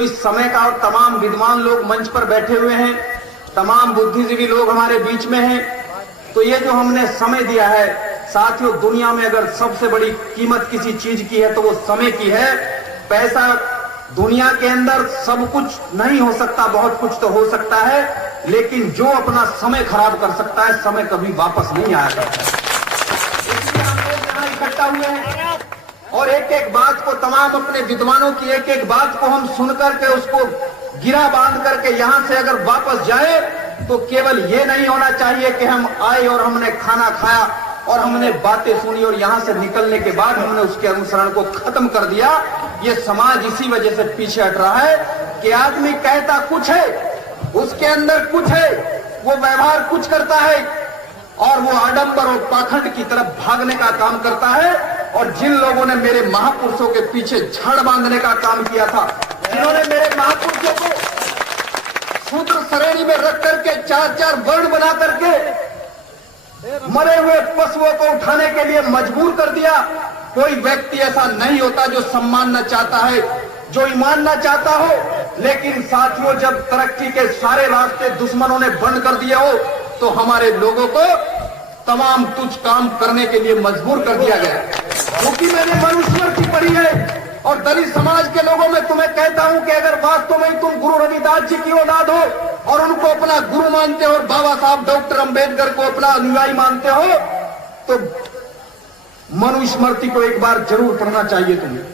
तो इस समय का और तमाम विद्वान लोग मंच पर बैठे हुए हैं, तमाम बुद्धिजीवी लोग हमारे बीच में हैं। तो ये जो हमने समय दिया है साथियों, दुनिया में अगर सबसे बड़ी कीमत किसी चीज की है तो वो समय की है। पैसा दुनिया के अंदर सब कुछ नहीं हो सकता, बहुत कुछ तो हो सकता है, लेकिन जो अपना समय खराब कर सकता है, समय कभी वापस नहीं आएगा। इसलिए हम लोग यहाँ इकट्ठा हुए हैं और एक एक बात को, तमाम अपने विद्वानों की एक एक बात को हम सुन करके उसको गिरा बांध करके यहां से अगर वापस जाए तो केवल ये नहीं होना चाहिए कि हम आए और हमने खाना खाया और हमने बातें सुनी और यहां से निकलने के बाद हमने उसके अनुसरण को खत्म कर दिया। ये समाज इसी वजह से पीछे हट रहा है कि आदमी कहता कुछ है, उसके अंदर कुछ है, वो व्यवहार कुछ करता है और वो आडंबर और पाखंड की तरफ भागने का काम करता है। और जिन लोगों ने मेरे महापुरुषों के पीछे झाड़ बांधने का काम किया था, जिन्होंने मेरे महापुरुषों को शूद्र श्रेणी में रख करके 4-4 वर्ण बना करके मरे हुए पशुओं को उठाने के लिए मजबूर कर दिया, कोई व्यक्ति ऐसा नहीं होता जो सम्मान न चाहता है, जो ईमान न चाहता हो। लेकिन साथियों, जब तरक्की के सारे रास्ते दुश्मनों ने बंद कर दिए हो तो हमारे लोगों को तमाम तुच्छ काम करने के लिए मजबूर कर दिया गया। क्योंकि मैंने मनुस्मृति पढ़ी है और दलित समाज के लोगों में तुम्हें कहता हूं कि अगर वास्तव में तुम गुरु रविदास जी की औलाद हो और उनको अपना गुरु मानते हो और बाबा साहब डॉक्टर अंबेडकर को अपना अनुयायी मानते हो तो मनुस्मृति को एक बार जरूर पढ़ना चाहिए तुम्हें।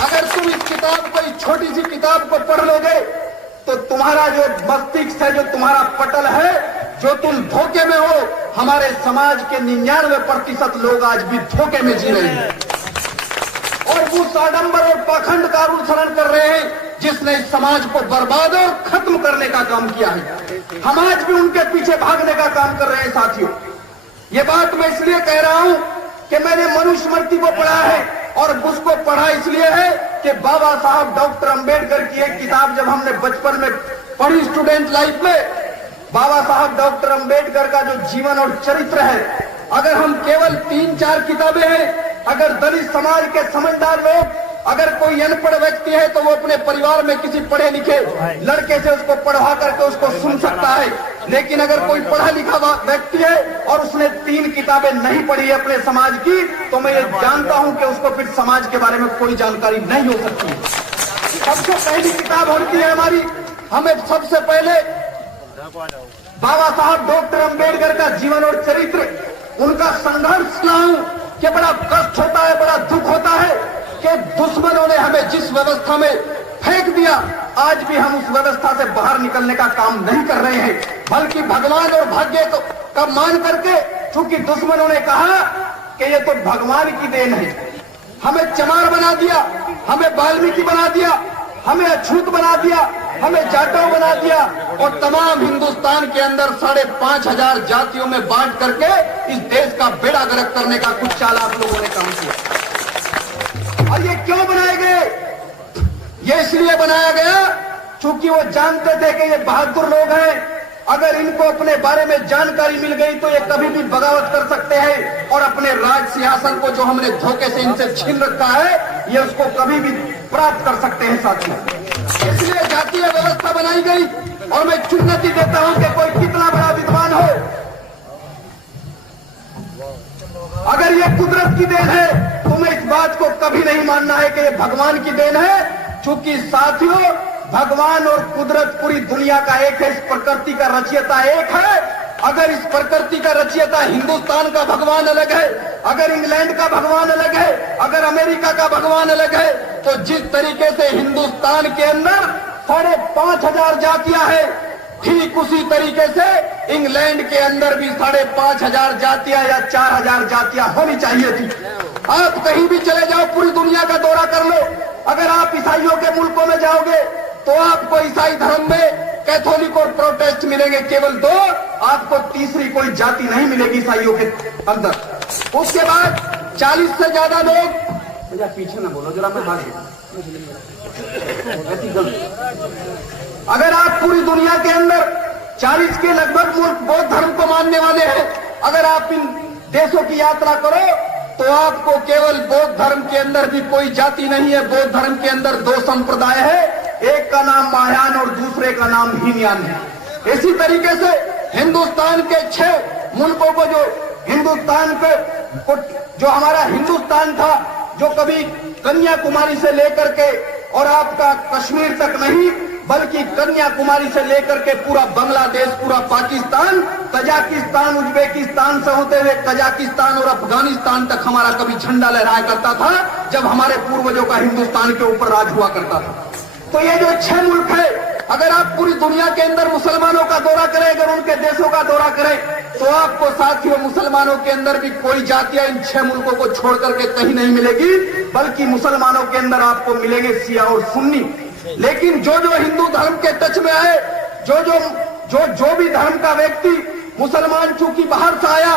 अगर तुम इस किताब को, इस छोटी सी किताब को पढ़ लोगे तो तुम्हारा जो मस्तिष्क है, जो तुम्हारा पटल है, जो तुम धोखे में हो, हमारे समाज के 99% लोग आज भी धोखे में जी रहे हैं और उस आडंबर और पाखंड का अनुसरण कर रहे हैं जिसने इस समाज को बर्बाद और खत्म करने का काम किया है। हम आज भी उनके पीछे भागने का काम कर रहे हैं। साथियों, ये बात मैं इसलिए कह रहा हूं कि मैंने मनुस्मृति को पढ़ा है और उसको पढ़ा इसलिए है कि बाबा साहब डॉक्टर अंबेडकर की एक किताब जब हमने बचपन में पढ़ी स्टूडेंट लाइफ में, बाबा साहब डॉक्टर अंबेडकर का जो जीवन और चरित्र है, अगर हम केवल 3-4 किताबें हैं, अगर दलित समाज के समझदार लोग, अगर कोई अनपढ़ व्यक्ति है तो वो अपने परिवार में किसी पढ़े लिखे लड़के से उसको पढ़वा करके उसको सुन सकता है। लेकिन अगर कोई पढ़ा लिखा व्यक्ति है और उसने 3 किताबें नहीं पढ़ी है अपने समाज की, तो मैं ये जानता हूं कि उसको फिर समाज के बारे में कोई जानकारी नहीं हो सकती। सबसे पहली किताब होती है हमारी, हमें सबसे पहले बाबा साहब डॉक्टर अंबेडकर का जीवन और चरित्र, उनका संघर्ष सुनाऊं कि बड़ा कष्ट होता है, बड़ा दुख होता है कि दुश्मनों ने हमें जिस व्यवस्था में फेंक दिया, आज भी हम उस व्यवस्था से बाहर निकलने का काम नहीं कर रहे हैं, बल्कि भगवान और भाग्य का मान करके, चूंकि दुश्मनों ने कहा कि ये तो भगवान की देन है, हमें चमार बना दिया, हमें वाल्मीकि बना दिया, हमें अछूत बना दिया, हमें जाटव बना दिया और तमाम हिंदुस्तान के अंदर 5,500 जातियों में बांट करके इस देश का बेड़ा गर्क करने का कुछ चालाक लोगों ने काम किया। और ये क्यों बनाए गए? ये इसलिए बनाया गया क्योंकि वो जानते थे कि ये बहादुर लोग हैं, अगर इनको अपने बारे में जानकारी मिल गई तो ये कभी भी बगावत कर सकते हैं और अपने राज सिंहासन को जो हमने धोखे से इनसे छीन रखा है, ये उसको कभी भी प्राप्त कर सकते हैं। साथियों, इसलिए जातीय व्यवस्था बनाई गई और मैं चुनौती देता हूं कि कोई कितना बड़ा विद्वान हो, अगर ये कुदरत की देन है तो मैं इस बात को कभी नहीं मानना है कि ये भगवान की देन है, क्योंकि साथियों भगवान और कुदरत पूरी दुनिया का एक है, इस प्रकृति का रचयिता एक है। अगर इस प्रकृति का रचयिता हिंदुस्तान का भगवान अलग है, अगर इंग्लैंड का भगवान अलग है, अगर अमेरिका का भगवान अलग है, तो जिस तरीके से हिंदुस्तान के अंदर 5,500 जातियां हैं, ठीक उसी तरीके से इंग्लैंड के अंदर भी 5,500 जातियां या 4,000 जातियां होनी चाहिए थी। आप कहीं भी चले जाओ, पूरी दुनिया का दौरा कर लो, अगर आप ईसाइयों के मुल्कों में जाओगे तो आपको ईसाई धर्म में कैथोलिक और प्रोटेस्ट मिलेंगे, केवल 2, आपको तीसरी कोई जाति नहीं मिलेगी ईसाइयों के अंदर। उसके बाद 40 से ज्यादा लोग, पीछे ना बोलो जरा, मैं बात अगर आप पूरी दुनिया के अंदर 40 के लगभग मुल्क बौद्ध धर्म को मानने वाले हैं, अगर आप इन देशों की यात्रा करो तो आपको केवल बौद्ध धर्म के अंदर भी कोई जाति नहीं है। बौद्ध धर्म के अंदर 2 संप्रदाय है, एक का नाम मायान और दूसरे का नाम हीनयान है। इसी तरीके से हिंदुस्तान के 6 मुल्कों को, जो हिंदुस्तान पे जो हमारा हिंदुस्तान था, जो कभी कन्याकुमारी से लेकर के और आपका कश्मीर तक नहीं, बल्कि कन्याकुमारी से लेकर के पूरा बांग्लादेश, पूरा पाकिस्तान, तजाकिस्तान, उज्बेकिस्तान से होते हुए कजाकिस्तान और अफगानिस्तान तक हमारा कभी झंडा लहराया करता था, जब हमारे पूर्वजों का हिंदुस्तान के ऊपर राज हुआ करता था। तो ये जो 6 मुल्क है, अगर आप पूरी दुनिया के अंदर मुसलमानों का दौरा करें, अगर उनके देशों का दौरा करें, तो आपको साथियों मुसलमानों के अंदर भी कोई जातियां इन 6 मुल्कों को छोड़ करके कहीं नहीं मिलेगी, बल्कि मुसलमानों के अंदर आपको मिलेंगे शिया और सुन्नी। लेकिन जो जो हिंदू धर्म के टच में आए, जो भी धर्म का व्यक्ति, मुसलमान चूंकि बाहर से आया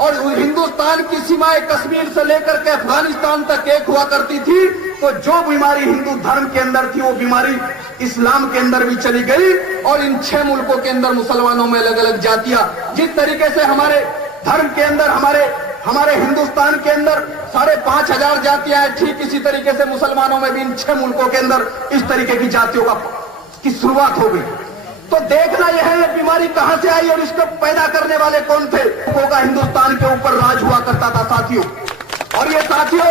और हिंदुस्तान की सीमाएं कश्मीर से लेकर के अफगानिस्तान तक एक हुआ करती थी, तो जो बीमारी हिंदू धर्म के अंदर थी वो बीमारी इस्लाम के अंदर भी चली गई। और इन 6 मुल्कों के अंदर मुसलमानों में अलग अलग जातियां, जिस तरीके से हमारे धर्म के अंदर हमारे हिंदुस्तान के अंदर 5,500 जातियां हैं, ठीक इसी तरीके से मुसलमानों में भी इन 6 मुल्कों के अंदर इस तरीके की जातियों की शुरुआत हो गई। तो देखना यह है, ये बीमारी कहां से आई और इसको पैदा करने वाले कौन थे? का हिंदुस्तान के ऊपर राज हुआ करता था साथियों। और ये साथियों,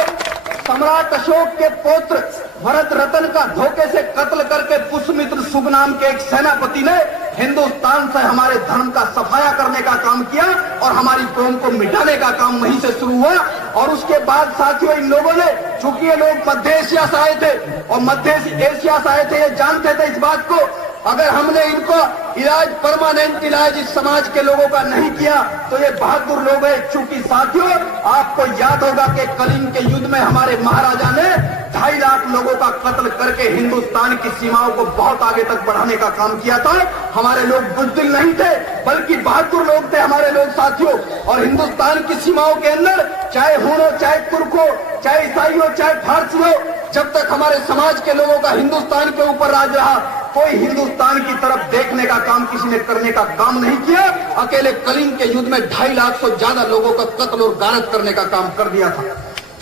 सम्राट अशोक के पुत्र भरत रतन का धोखे से कत्ल करके पुष्यमित्र शुभ नाम के एक सेनापति ने हिंदुस्तान से हमारे धर्म का सफाया करने का काम किया और हमारी कौम को मिटाने का काम वहीं से शुरू हुआ। और उसके बाद साथियों, इन लोगों ने, चूंकि ये लोग मध्य एशिया से आए थे और मध्य एशिया से आए थे, ये जानते थे इस बात को, अगर हमने इनको इलाज, परमानेंट इलाज इस समाज के लोगों का नहीं किया तो ये बहादुर लोग हैं। चूंकि साथियों, आपको याद होगा कि कलिंग के युद्ध में हमारे महाराजा ने 2.5 लाख लोगों का कत्ल करके हिंदुस्तान की सीमाओं को बहुत आगे तक बढ़ाने का काम किया था। हमारे लोग बुज़दिल नहीं थे, बल्कि बहादुर लोग थे हमारे लोग साथियों। और हिंदुस्तान की सीमाओं के अंदर चाहे हूण हो, चाहे तुर्क हो, चाहे ईसाई हो, चाहे फारसी हो, जब तक हमारे समाज के लोगों का हिंदुस्तान के ऊपर राज रहा, कोई हिंदुस्तान की तरफ देखने का काम किसी ने करने का काम नहीं किया। अकेले कलिंग के युद्ध में 2.5 लाख से ज्यादा लोगों का कत्ल और गारत करने का काम कर दिया था।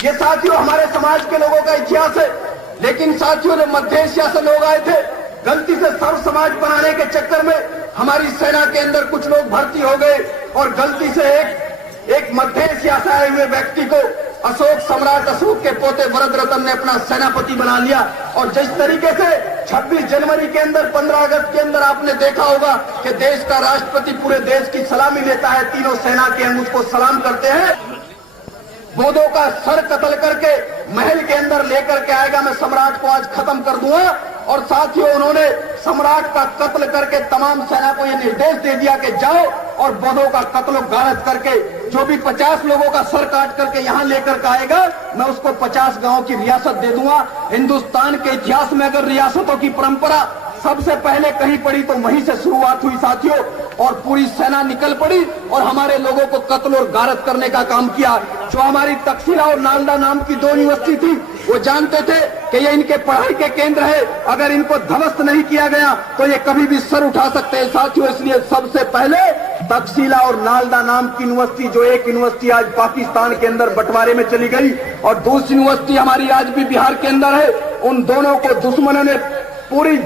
ये साथियों हमारे समाज के लोगों का इतिहास है। लेकिन साथियों, ने मध्य एशिया से लोग आए थे, गलती से सर्व समाज बनाने के चक्कर में हमारी सेना के अंदर कुछ लोग भर्ती हो गए और गलती से एक मध्य एशिया से आए हुए व्यक्ति को सम्राट अशोक के पोते भरत रतन ने अपना सेनापति बना लिया। और जिस तरीके से 26 जनवरी के अंदर, 15 अगस्त के अंदर आपने देखा होगा कि देश का राष्ट्रपति पूरे देश की सलामी लेता है, तीनों सेना के अंग उसको सलाम करते हैं, बोधों का सर कत्ल करके महल के अंदर लेकर के आएगा, मैं सम्राट को आज खत्म कर दूंगा। और साथियों, उन्होंने सम्राट का कत्ल करके तमाम सेना को यह निर्देश दे दिया कि जाओ और बोधों का कत्ल गारत करके जो भी 50 लोगों का सर काट करके यहां लेकर के आएगा, मैं उसको 50 गांव की रियासत दे दूंगा। हिंदुस्तान के इतिहास में अगर रियासतों की परंपरा सबसे पहले कहीं पड़ी तो वहीं से शुरुआत हुई साथियों। और पूरी सेना निकल पड़ी और हमारे लोगों को कत्ल और गारत करने का काम किया। जो हमारी तक्षशिला और नालंदा नाम की 2 यूनिवर्सिटी थी, वो जानते थे कि ये इनके पढ़ाई के केंद्र है, अगर इनको ध्वस्त नहीं किया गया तो ये कभी भी सर उठा सकते हैं साथियों। इसलिए सबसे पहले तक्षशिला और नालंदा नाम की यूनिवर्सिटी, जो एक यूनिवर्सिटी आज पाकिस्तान के अंदर बंटवारे में चली गई और दूसरी यूनिवर्सिटी हमारी आज भी बिहार के अंदर है, उन दोनों को दुश्मनों ने पूरी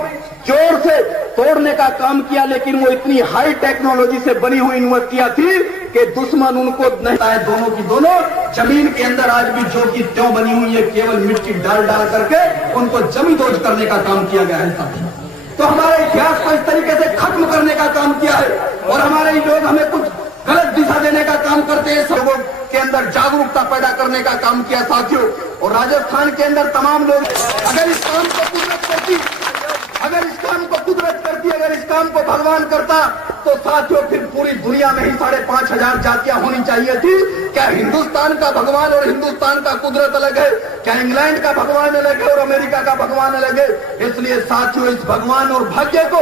जोर से तोड़ने का काम किया। लेकिन वो इतनी हाई टेक्नोलॉजी से बनी हुई यूनिवर्सिटियां थी कि दुश्मन उनको नहीं आए। दोनों की दोनों जमीन के अंदर आज भी जो की त्यों बनी हुई है, केवल मिट्टी डाल करके उनको जमींदोज करने का काम किया गया है साथियों। तो हमारे इतिहास को इस तरीके से खत्म करने का काम किया है और हमारे लोग हमें कुछ गलत दिशा देने का काम करते हैं। लोगों के अंदर जागरूकता पैदा करने का काम किया साथियों। और राजस्थान के अंदर तमाम लोग, अगर इस काम को कुदरत करती, अगर इस काम को कुदरत करती, अगर इस काम को भगवान करता, तो साथियों फिर पूरी दुनिया में ही 5,500 जातियां होनी चाहिए थी। क्या हिंदुस्तान का भगवान और हिंदुस्तान का कुदरत अलग है? क्या इंग्लैंड का भगवान अलग है और अमेरिका का भगवान अलग है? इसलिए साथियों, इस भगवान और भाग्य को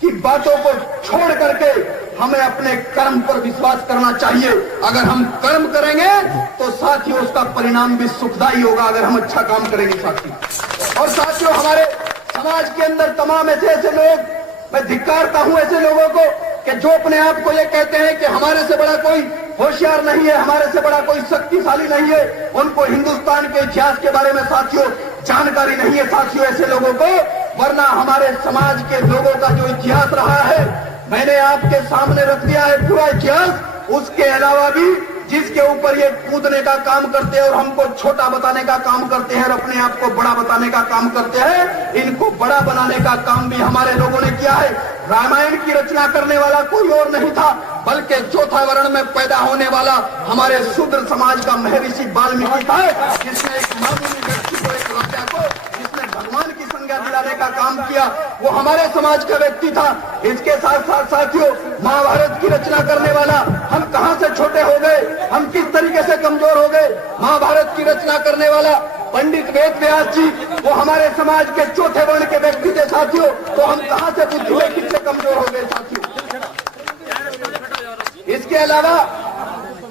की बातों को छोड़ करके हमें अपने कर्म पर विश्वास करना चाहिए। अगर हम कर्म करेंगे तो साथियों उसका परिणाम भी सुखदायी होगा, अगर हम अच्छा काम करेंगे साथियों। और साथियों, हमारे समाज के अंदर तमाम ऐसे लोग, मैं धिक्कारता हूं ऐसे लोगों को कि जो अपने आप को ये कहते हैं कि हमारे से बड़ा कोई होशियार नहीं है, हमारे से बड़ा कोई शक्तिशाली नहीं है। उनको हिंदुस्तान के इतिहास के बारे में साथियों जानकारी नहीं है साथियों। ऐसे लोगों को वरना हमारे समाज के लोगों का जो इतिहास रहा है मैंने आपके सामने रख दिया है पूरा इतिहास। उसके अलावा भी जिसके ऊपर ये कूदने का काम करते हैं और हमको छोटा बताने का काम करते हैं और अपने आप को बड़ा बताने का काम करते हैं, इनको बड़ा बनाने का काम भी हमारे लोगों ने किया है। रामायण की रचना करने वाला कोई और नहीं था बल्कि चौथा वर्ण में पैदा होने वाला हमारे शूद्र समाज का महर्षि वाल्मीकि था, जिसने एक मामूली व्यक्ति को, एक राजा को, जिसने भगवान की संज्ञा दिलाने का काम किया, वो हमारे समाज का व्यक्ति था। इसके साथ साथ साथियों, महाभारत की रचना करने वाला हम कहां से छोटे हो गए, हम किस तरीके से कमजोर हो गए। महाभारत की रचना करने वाला पंडित वेद व्यास जी, वो हमारे समाज के चौथे वर्ण के व्यक्ति थे साथियों। तो हम कहां से बुद्धि में किससे कमजोर हो गए साथियों। इसके अलावा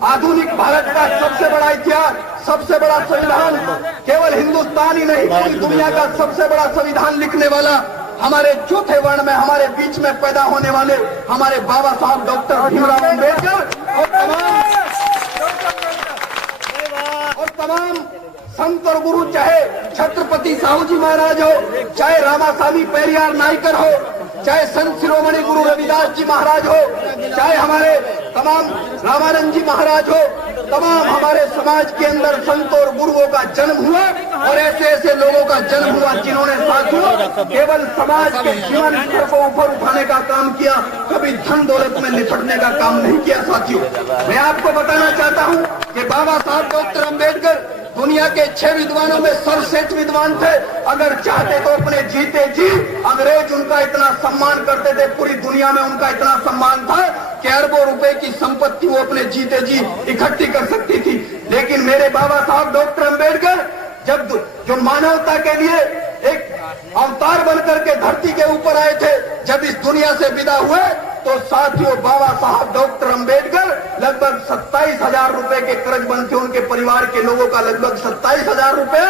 आधुनिक भारत का सबसे बड़ा इतिहास, सबसे बड़ा संविधान, केवल हिंदुस्तान ही नहीं पूरी दुनिया का सबसे बड़ा संविधान लिखने वाला हमारे चौथे वर्ण में, हमारे बीच में पैदा होने वाले हमारे बाबा साहब डॉक्टर भीमराव अम्बेडकर और तमाम संत और गुरु, चाहे छत्रपति साहू जी महाराज हो, चाहे रामास्वामी पेरियार नायकर हो, चाहे संत शिरोमणि गुरु रविदास जी महाराज हो, चाहे हमारे तमाम रामानंद जी महाराज हो, तमाम हमारे समाज के अंदर संतों और गुरुओं का जन्म हुआ और ऐसे ऐसे लोगों का जन्म हुआ जिन्होंने साथियों केवल समाज के जीवन स्तर को ऊपर उठाने का काम किया, कभी धन दौलत में निपटने का काम नहीं किया साथियों। मैं आपको बताना चाहता हूं कि बाबा साहब डॉक्टर अम्बेडकर दुनिया के 6 विद्वानों में सर्वश्रेष्ठ विद्वान थे। अगर चाहते तो अपने जीते जी अंग्रेज उनका इतना सम्मान करते थे, पूरी दुनिया में उनका इतना सम्मान था कि अरबों रुपए की संपत्ति वो अपने जीते जी इकट्ठी कर सकती थी। लेकिन मेरे बाबा साहब डॉक्टर अम्बेडकर जब जो मानवता के लिए एक अवतार बनकर के धरती के ऊपर आए थे, जब इस दुनिया से विदा हुए तो साथियों बाबा साहब डॉक्टर अम्बेडकर लगभग 27,000 रुपए के कर्जबंद थे। उनके परिवार के लोगों का लगभग 27,000 रुपए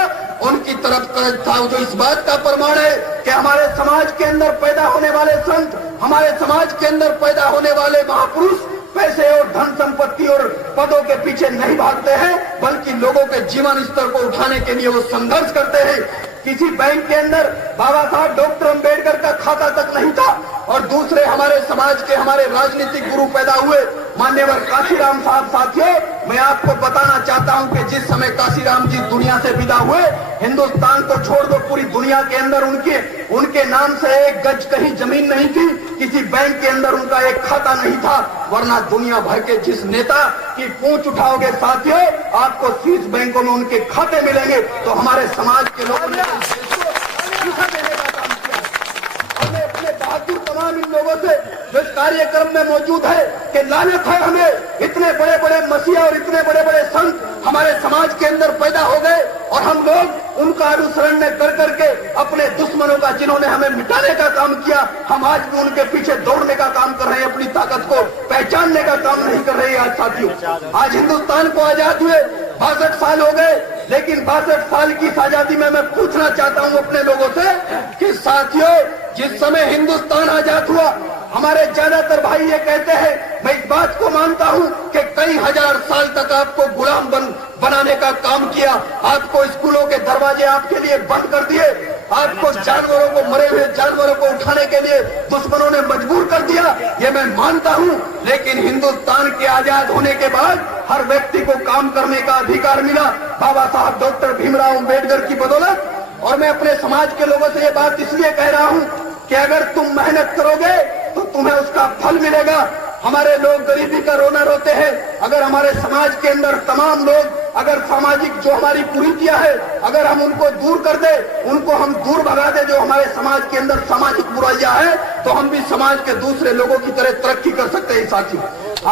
उनकी तरफ कर्ज था, जो इस बात का प्रमाण है कि हमारे समाज के अंदर पैदा होने वाले संत, हमारे समाज के अंदर पैदा होने वाले महापुरुष पैसे और धन संपत्ति और पदों के पीछे नहीं भागते हैं, बल्कि लोगों के जीवन स्तर को उठाने के लिए वो संघर्ष करते हैं। किसी बैंक के अंदर बाबा साहब डॉक्टर अम्बेडकर का खाता तक नहीं था और दूसरे हमारे समाज के हमारे राजनीतिक गुरु पैदा हुए मान्यवर काशीराम साहब। साथियों मैं आपको बताना चाहता हूं कि जिस समय काशीराम जी दुनिया से विदा हुए, हिंदुस्तान को छोड़ दो पूरी दुनिया के अंदर उनके नाम से एक गज कहीं जमीन नहीं थी, किसी बैंक के अंदर उनका एक खाता नहीं था। वरना दुनिया भर के जिस नेता की पूंछ उठाओगे साथियों, आपको स्विस बैंकों में उनके खाते मिलेंगे। तो हमारे समाज के लोगों ने देने का काम किया। हमें अपने बहादुर तमाम इन लोगों से जो इस कार्यक्रम में मौजूद है कि लानत है हमें, इतने बड़े बड़े मसीहा और इतने बड़े बड़े संत हमारे समाज के अंदर पैदा हो गए और हम लोग उनका अनुसरण कर करके अपने दुश्मनों का, जिन्होंने हमें मिटाने का काम किया, हम आज भी उनके पीछे दौड़ने का काम कर रहे हैं, अपनी ताकत को पहचानने का काम नहीं कर रहे हैं। आज साथियों आज हिंदुस्तान को आजाद हुए 62 साल हो गए, लेकिन 62 साल की इस आजादी में मैं पूछना चाहता हूं अपने लोगों से कि साथियों जिस समय हिंदुस्तान आजाद हुआ, हमारे ज्यादातर भाई ये कहते हैं, मैं इस बात को मानता हूं कि कई हजार साल तक आपको गुलाम बनाने का काम किया, आपको स्कूलों के दरवाजे आपके लिए बंद कर दिए, आपको जानवरों को, मरे हुए जानवरों को उठाने के लिए दुश्मनों ने मजबूर कर दिया, ये मैं मानता हूं। लेकिन हिंदुस्तान के आजाद होने के बाद हर व्यक्ति को काम करने का अधिकार मिला बाबा साहब डॉक्टर भीमराव अम्बेडकर की बदौलत। और मैं अपने समाज के लोगों से ये बात इसलिए कह रहा हूं कि अगर तुम मेहनत करोगे तो तुम्हें उसका फल मिलेगा। हमारे लोग गरीबी का रोना रोते हैं, अगर हमारे समाज के अंदर तमाम लोग, अगर सामाजिक जो हमारी कुरीतियां है, अगर हम उनको दूर कर दे, उनको हम दूर भगा दे, जो हमारे समाज के अंदर सामाजिक बुराइयां है, तो हम भी समाज के दूसरे लोगों की तरह तरक्की कर सकते हैं। साथियों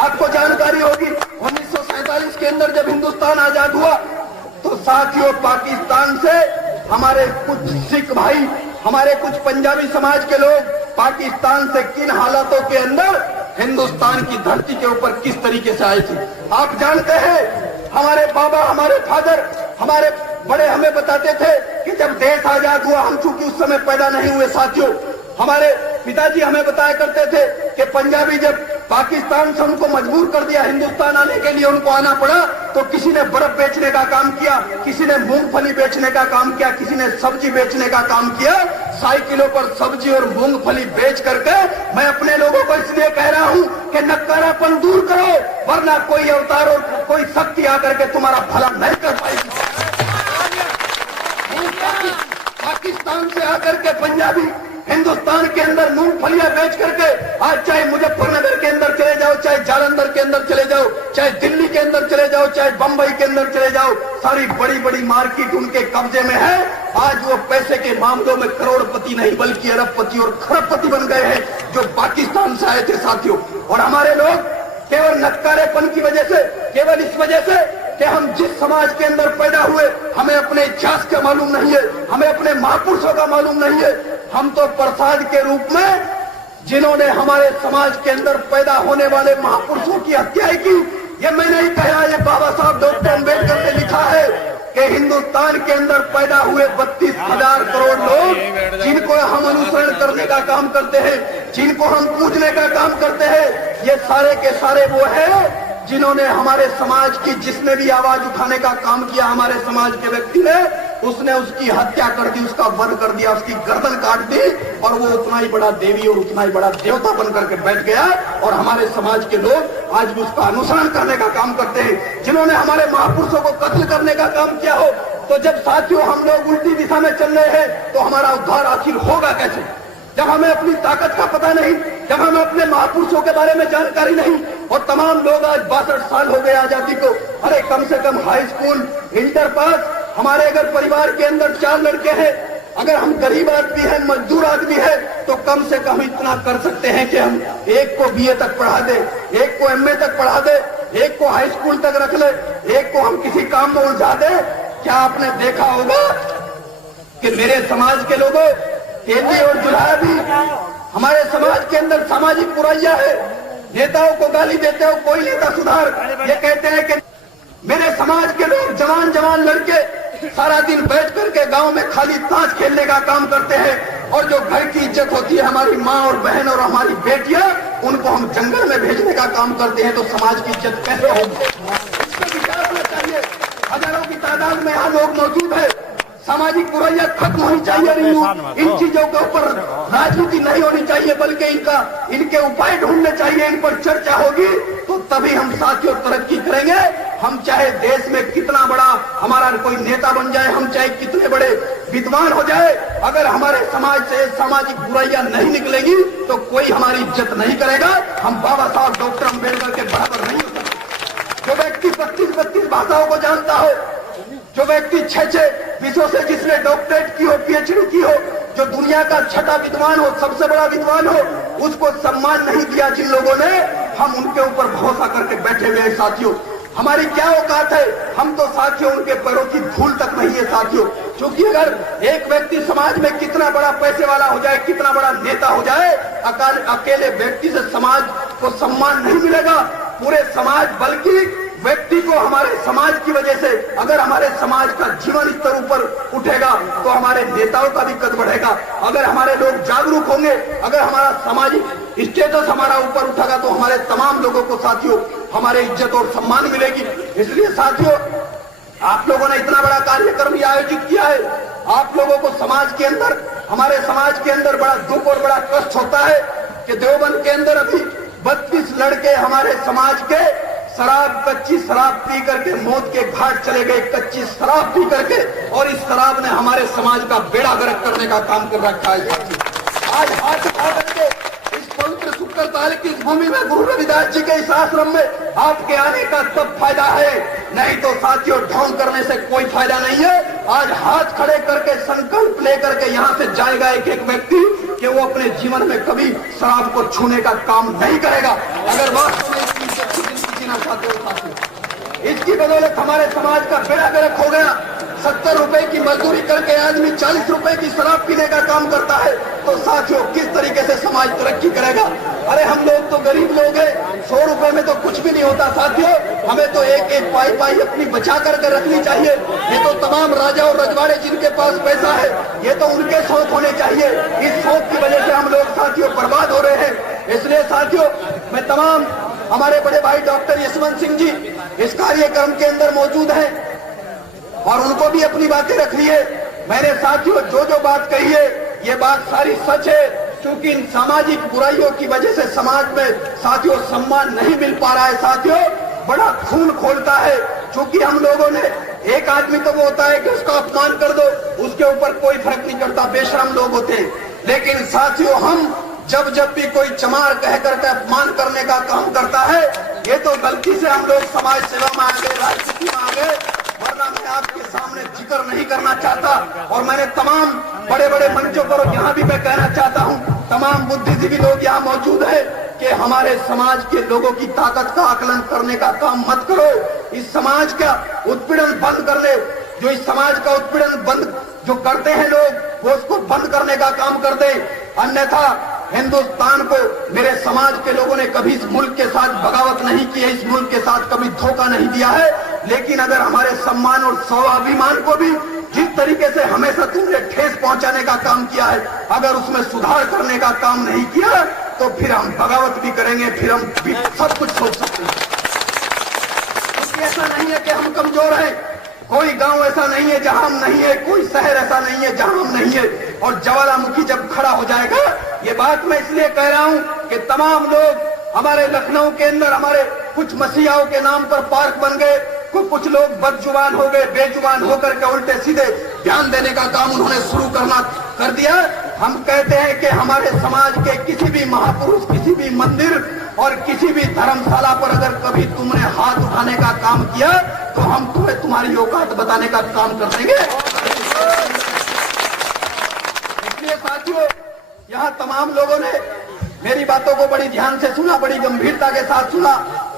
आपको जानकारी होगी 1947 के अंदर जब हिंदुस्तान आजाद हुआ तो साथियों पाकिस्तान से हमारे कुछ सिख भाई, हमारे कुछ पंजाबी समाज के लोग पाकिस्तान से किन हालातों के अंदर हिंदुस्तान की धरती के ऊपर किस तरीके से आए थे आप जानते हैं। हमारे बाबा, हमारे फादर, हमारे बड़े हमें बताते थे कि जब देश आजाद हुआ, हम चूंकि उस समय पैदा नहीं हुए साथियों, हमारे पिताजी हमें बताया करते थे कि पंजाबी जब पाकिस्तान से उनको मजबूर कर दिया हिंदुस्तान आने के लिए, उनको आना पड़ा, तो किसी ने बर्फ बेचने का काम किया, किसी ने मूंगफली बेचने का काम किया, किसी ने सब्जी बेचने का काम किया। साइकिलों पर सब्जी और मूंगफली बेच करके मैं अपने लोगों को इसलिए कह रहा हूं कि नक्कारापन दूर करो, वरना कोई अवतार और कोई शक्ति आकर के तुम्हारा भला नहीं कर पाएगी। पाकिस्तान से आकर के पंजाबी हिंदुस्तान के अंदर मूंगफलियां बेच करके आज चाहे मुजफ्फरनगर के अंदर चले जाओ, चाहे जालंधर के अंदर चले जाओ, चाहे दिल्ली के अंदर चले जाओ, चाहे बंबई के अंदर चले जाओ, सारी बड़ी बड़ी मार्केट उनके कब्जे में है। आज वो पैसे के मामलों में करोड़पति नहीं बल्कि अरबपति और खरबपति बन गए हैं, जो पाकिस्तान से आए थे साथियों। और हमारे लोग केवल नक्कारेपन की वजह से, केवल इस वजह से कि हम जिस समाज के अंदर पैदा हुए हमें अपने इतिहास का मालूम नहीं है, हमें अपने महापुरुषों का मालूम नहीं है, हम तो प्रसाद के रूप में जिन्होंने हमारे समाज के अंदर पैदा होने वाले महापुरुषों की हत्या की, ये मैं नहीं कहा, ये बाबा साहब डॉक्टर अम्बेडकर ने लिखा है कि हिंदुस्तान के अंदर पैदा हुए 32,000 करोड़ लोग जिनको हम अनुसरण करने का काम करते हैं, जिनको हम पूजने का काम करते हैं, ये सारे के सारे वो है जिन्होंने हमारे समाज की, जिसने भी आवाज उठाने का काम किया हमारे समाज के व्यक्ति ने, उसने उसकी हत्या कर दी, उसका वध कर दिया, उसकी गर्दन काट दी और वो उतना ही बड़ा देवी और उतना ही बड़ा देवता बन करके बैठ गया। और हमारे समाज के लोग आज भी उसका अनुसरण करने का काम करते हैं। जिन्होंने हमारे महापुरुषों को कत्ल करने का काम किया हो, तो जब साथियों हम लोग उल्टी दिशा में चल रहे हैं तो हमारा उद्धार आखिर होगा कैसे? जब हमें अपनी ताकत का पता नहीं, जब हमें अपने महापुरुषों के बारे में जानकारी नहीं, और तमाम लोग आज 62 साल हो गए आजादी को, अरे कम से कम हाई स्कूल इंटर पास, हमारे अगर परिवार के अंदर 4 लड़के हैं, अगर हम गरीब आदमी हैं, मजदूर आदमी है, तो कम से कम इतना कर सकते हैं कि हम एक को बीए तक पढ़ा दे, एक को एमए तक पढ़ा दे, एक को हाई स्कूल तक रख ले, एक को हम किसी काम में उलझा दे। क्या आपने देखा होगा कि मेरे समाज के लोगों, तेजी और जुलाहा भी हमारे समाज के अंदर सामाजिक बुराइयां है। नेताओं को गाली देते हो, कोई नेता सुधार, ये कहते हैं कि मेरे समाज के लोग जवान जवान लड़के सारा दिन बैठ करके गांव में खाली ताश खेलने का काम करते हैं, और जो घर की इज्जत होती है हमारी माँ और बहन और हमारी बेटियां, उनको हम जंगल में भेजने का काम करते हैं। तो समाज की इज्जत कैसे होगी? इस पर विचार होना चाहिए। हजारों की तादाद में यहाँ लोग मौजूद है। सामाजिक बुराइयां खत्म होनी चाहिए। इन चीजों के ऊपर राजनीति नहीं होनी चाहिए, बल्कि इनके उपाय ढूंढने चाहिए, इन पर चर्चा होगी तो तभी हम साथियों तरक्की करेंगे। हम चाहे देश में कितना बड़ा हमारा कोई नेता बन जाए, हम चाहे कितने बड़े विद्वान हो जाए, अगर हमारे समाज से सामाजिक बुराइयां नहीं निकलेगी तो कोई हमारी इज्जत नहीं करेगा। हम बाबा साहब डॉक्टर अम्बेडकर के बराबर नहीं हो सकते। जो व्यक्ति 32 भाषाओं को जानता हो, जो व्यक्ति 6 विषयों से जिसने डॉक्टरेट की हो, पीएचडी की हो, जो दुनिया का छठा विद्वान हो, सबसे बड़ा विद्वान हो, उसको सम्मान नहीं दिया जिन लोगों ने, हम उनके ऊपर भरोसा करके बैठे हुए हैं साथियों। हमारी क्या औकात है? हम तो साथियों उनके पैरों की धूल तक नहीं है साथियों। क्योंकि अगर एक व्यक्ति समाज में कितना बड़ा पैसे वाला हो जाए, कितना बड़ा नेता हो जाए, अकेले व्यक्ति से समाज को सम्मान नहीं मिलेगा। पूरे समाज, बल्कि व्यक्ति को हमारे समाज की वजह से, अगर हमारे समाज का जीवन स्तर ऊपर उठेगा तो हमारे नेताओं का भी कद बढ़ेगा। अगर हमारे लोग जागरूक होंगे, अगर हमारा सामाजिक स्टेटस हमारा ऊपर उठेगा तो हमारे तमाम लोगों को साथियों हमारे इज्जत और सम्मान मिलेगी। इसलिए साथियों आप लोगों ने इतना बड़ा कार्यक्रम भी आयोजित किया है। आप लोगों को समाज के अंदर, हमारे समाज के अंदर बड़ा दुख और बड़ा कष्ट होता है कि देवबंद के अंदर अभी 32 लड़के हमारे समाज के कच्ची शराब पी करके मौत के घाट चले गए, कच्ची शराब पी करके, और इस शराब ने हमारे समाज का बेड़ा गर्क करने का काम कर रखा है। आज हाथ उठा करके इस पवित्र शुक्र ताल की इस भूमि में गुरु रविदास जी के इस आश्रम में आपके आने का तब फायदा है, नहीं तो साथियों ढोंग करने से कोई फायदा नहीं है। आज हाथ खड़े करके संकल्प लेकर के यहाँ से जाएगा एक एक व्यक्ति कि वो अपने जीवन में कभी शराब को छूने का काम नहीं करेगा। अगर वास्तव में इसकी बदौलत हमारे समाज का बेड़ा गर्क हो गया। 70 रुपए की मजदूरी करके आदमी 40 रुपए की शराब पीने का काम करता है, तो साथियों किस तरीके से समाज तरक्की करेगा? अरे हम लोग तो गरीब लोग हैं, 100 रुपए में तो कुछ भी नहीं होता साथियों। हमें तो एक एक पाई अपनी बचा करके रखनी चाहिए। ये तो तमाम राजा और रजवाड़े जिनके पास पैसा है, ये तो उनके शौक होने चाहिए। इस शौक की वजह से हम लोग साथियों बर्बाद हो रहे हैं। इसलिए साथियों मैं तमाम हमारे बड़े भाई डॉक्टर यशवंत सिंह जी इस कार्यक्रम के अंदर मौजूद हैं और उनको भी अपनी बातें रखनी है। मैंने साथियों जो बात कही है ये बात सारी सच है, क्योंकि इन सामाजिक बुराइयों की वजह से समाज में साथियों सम्मान नहीं मिल पा रहा है। साथियों बड़ा खून खोलता है, क्योंकि हम लोगों ने, एक आदमी तो वो होता है कि उसका अपमान कर दो, उसके ऊपर कोई फर्क नहीं करता, बेशरम लोग होते हैं। लेकिन साथियों हम जब भी कोई चमार कह करके अपमान करने का काम करता है, ये तो गलती से हम लोग समाज सेवा में आ गए, राजनीति में आ गए, वरना मैं आपके सामने जिक्र नहीं करना चाहता। और मैंने तमाम बड़े बड़े मंचों पर यहाँ भी मैं कहना चाहता हूँ, तमाम बुद्धिजीवी लोग यहाँ मौजूद है, कि हमारे समाज के लोगों की ताकत का आकलन करने का काम मत करो। इस समाज का उत्पीड़न बंद कर ले, जो इस समाज का उत्पीड़न बंद जो करते हैं लोग, वो उसको बंद करने का काम कर दे। अन्यथा हिंदुस्तान को, मेरे समाज के लोगों ने कभी इस मुल्क के साथ बगावत नहीं की है, इस मुल्क के साथ कभी धोखा नहीं दिया है। लेकिन अगर हमारे सम्मान और स्वाभिमान को भी जिस तरीके से हमेशा तुमने ठेस पहुंचाने का काम किया है, अगर उसमें सुधार करने का काम नहीं किया, तो फिर हम बगावत भी करेंगे, फिर हम भी सब कुछ सोच सकते हैं। क्योंकि ऐसा नहीं है कि हम कमजोर हैं, कोई गांव ऐसा नहीं है जहां हम नहीं है, कोई शहर ऐसा नहीं है जहां हम नहीं है। और ज्वालामुखी जब खड़ा हो जाएगा, ये बात मैं इसलिए कह रहा हूं कि तमाम लोग, हमारे लखनऊ के अंदर हमारे कुछ मसीहाओं के नाम पर पार्क बन गए, कुछ लोग बदजुबान हो गए, बेजुबान होकर के उल्टे सीधे ध्यान देने का काम उन्होंने शुरू कर दिया। हम कहते हैं कि हमारे समाज के किसी भी महापुरुष, किसी भी मंदिर और किसी भी धर्मशाला पर अगर कभी तुमने हाथ उठाने का काम किया, तो हम तुम्हें तुम्हारी औकात बताने का काम कर देंगे। इसलिए साथियों, यहाँ तमाम लोगों ने मेरी बातों को बड़ी ध्यान से सुना, बड़ी गंभीरता के साथ सुना।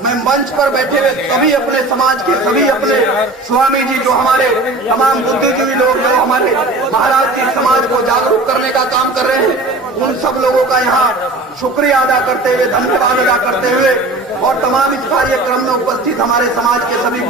मैं मंच पर बैठे हुए सभी अपने समाज के, सभी अपने स्वामी जी, जो हमारे तमाम बुद्धिजीवी लोग, जो हमारे महाराज जी समाज को जागरूक करने का काम कर रहे हैं, उन सब लोगों का यहाँ शुक्रिया अदा करते हुए, धन्यवाद अदा करते हुए, और तमाम इस कार्यक्रम में उपस्थित हमारे समाज के सभी